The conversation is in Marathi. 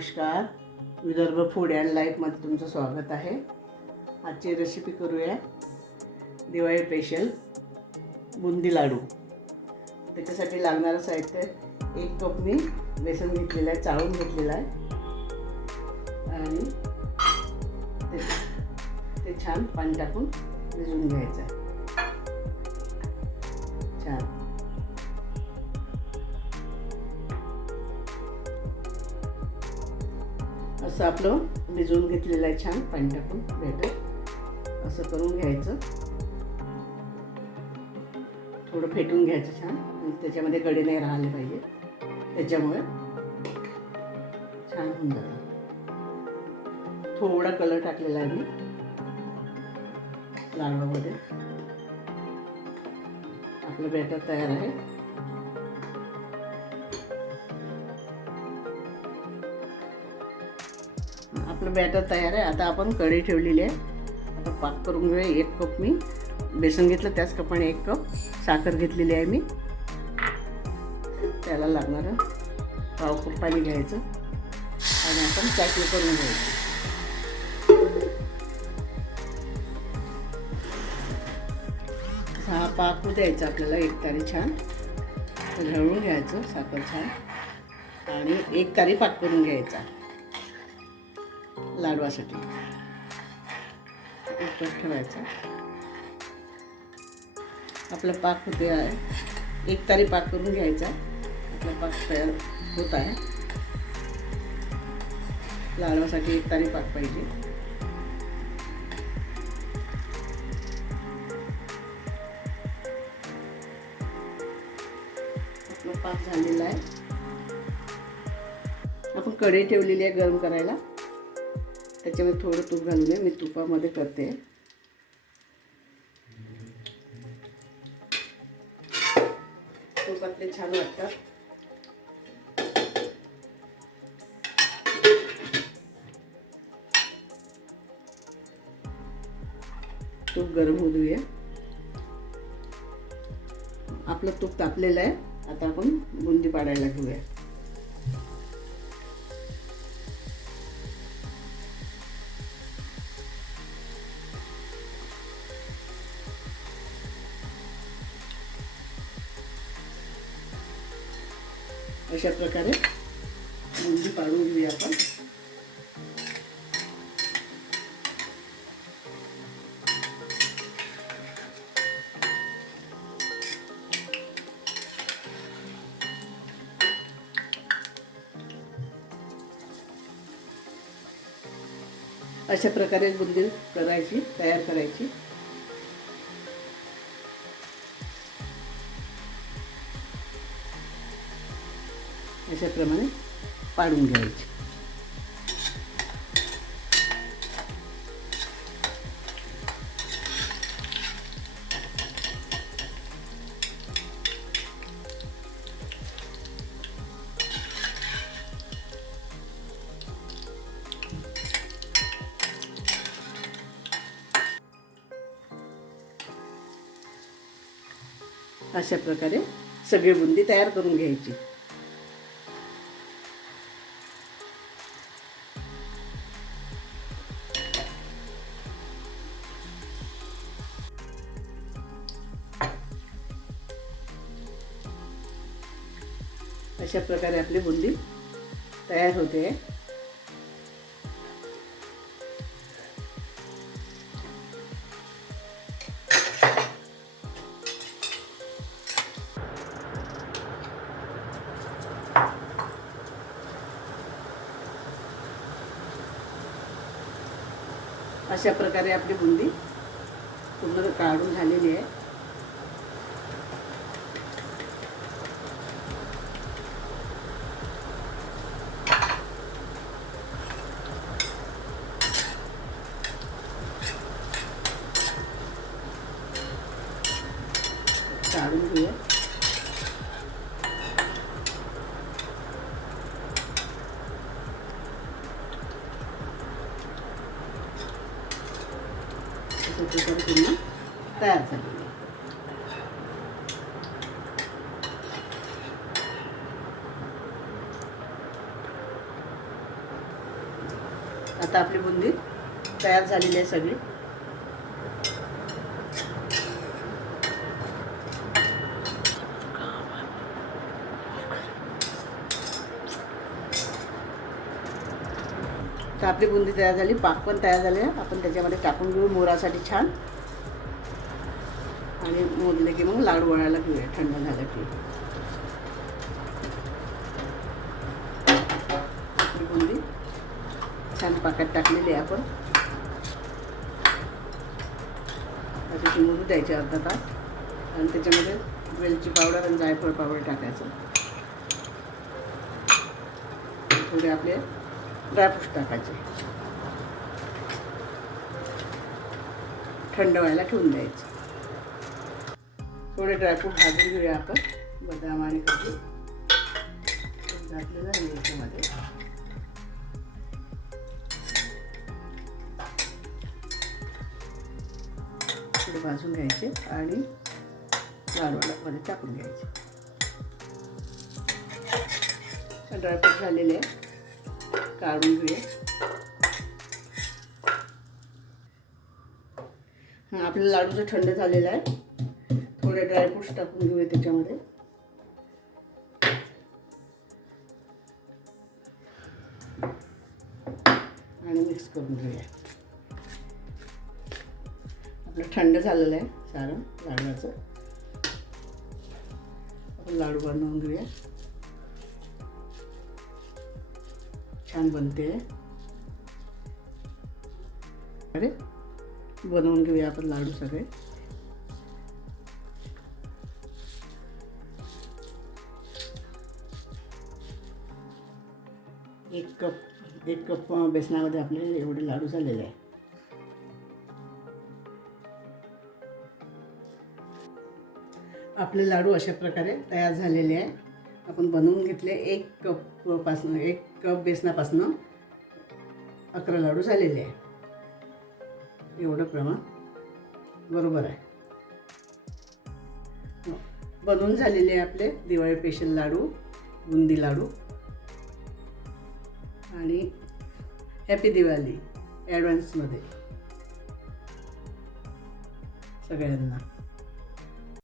नमस्कार. विदर्भ फूड अँड लाईफमध्ये तुमचं स्वागत आहे. आजची रेसिपी करूया. दिवाळी स्पेशल बुंदी लाडू. त्याच्यासाठी लागणारं साहित्य एक कप मी बेसन घेतलेलं आहे चाळून घेतलेलं आहे. आणि ते ते छान पाणी टाकून भिजून घ्यायचं आहे. छान. असं आपलं भिजवून घेतलेलं आहे छान पाणी टाकून भेटत असं करून घ्यायचं. थोडं फेटून घ्यायचं छान. आणि त्याच्यामध्ये गडे नाही राहिले पाहिजे. त्याच्यामुळे छान होऊन जातं. थोडा कलर टाकलेला आहे मी. लाडवामध्ये. आपलं बॅटर तयार आहे. आपलं बॅटर तयार आहे. आता आपण कढई ठेवलेली आहे. आता पाक करून घेऊया एक कप मी. बेसन घेतलं त्याच कपाने एक कप साखर घेतलेली आहे मी. त्याला लागणारं पाव कप पाणी घ्यायचं. आणि आपण चाटणी करून घ्यायची. हा पाक द्यायचा आपल्याला एक तारी छान. ढवळून घ्यायचं साखर छान. आणि एक तारी पाक करून घ्यायचा. लाडवासाठी. ठेवायचा. आपला पाक होते आहे एक तारी पाक करून घ्यायचा. आपला पाक तयार होत आहे. लाडवासाठी एक तारी पाक पाहिजे. पाक झालेला आहे. आपण कढई ठेवलेली आहे गरम करायला. त्याच्यामध्ये थोडं तूप घालून मी तुपामध्ये करते. तुपातले छान वाटतात. तूप गरम होऊ देऊया. आपलं तूप तापलेलं आहे. आता आपण बुंदी पाडायला घेऊया. अशा प्रकारे बुंदी पाडून घेऊया आपण. अशा प्रकारे बुंदी करायची तयार करायची. अशाप्रमाणे पाडून घ्यायची. अशा प्रकारे सगळी बुंदी तयार करून घ्यायची. अशा प्रकारे आपली बुंदी तयार होते. अशा प्रकारे आपली बुंदी पूर्ण काढून झालेली आहे काढून घेऊया अशा प्रकारे पुन्हा तयार झालेली आहे आता आपली बुंदी तयार झालेली आहे सगळी. तर आपली बुंदी तयार झाली पाक पण तयार झाले. आपण त्याच्यामध्ये टाकून घेऊ मोरासाठी छान. आणि मोजले की मग लाडू वळायला घेऊया थंड झालं की. आपली बुंदी छान पाकात टाकलेली आहे आपण. अशी शिमून द्यायची अर्धा तास. आणि त्याच्यामध्ये वेलची पावडर आणि जायफळ पावडर टाकायचं. थोडे आपले ड्रायफ्रूट्स टाकायचे थंड व्हायला ठेवून द्यायचं. थोडे ड्रायफ्रूट भाजून घेऊया आपण. बदाम आणि काजू घातलेलं आहे याच्यामध्ये थोडे भाजून घ्यायचे आणि लाडवाडामध्ये टाकून घ्यायचे. ड्रायफ्रूट झालेले आहे काढून घेऊया. हां आपलं लाडूचं थंड झालेलं आहे थोडे ड्रायफ्रूट्स टाकून घेऊया त्याच्यामध्ये. आणि मिक्स करून घेऊया. आपलं थंड झालेलं आहे सारण लाडवाचं. आपण लाडू बनवून घेऊया. छान बनते. अरे बनवून घेऊया आपण लाडू सगळे. एक कप एक कप बेसनामध्ये आपले एवढे लाडू झालेले आहे. आपले लाडू अशा प्रकारे तयार झालेले आहे. आपण बनवून घेतले एक कपपासनं एक कप बेसनापासनं अकरा लाडू झालेले आहे एवढं प्रमाण बरोबर आहे. हो, बनवून झालेले आहे आपले दिवाळी स्पेशल लाडू बुंदी लाडू आणि हॅपी दिवाळी ॲडव्हान्समध्ये सगळ्यांना.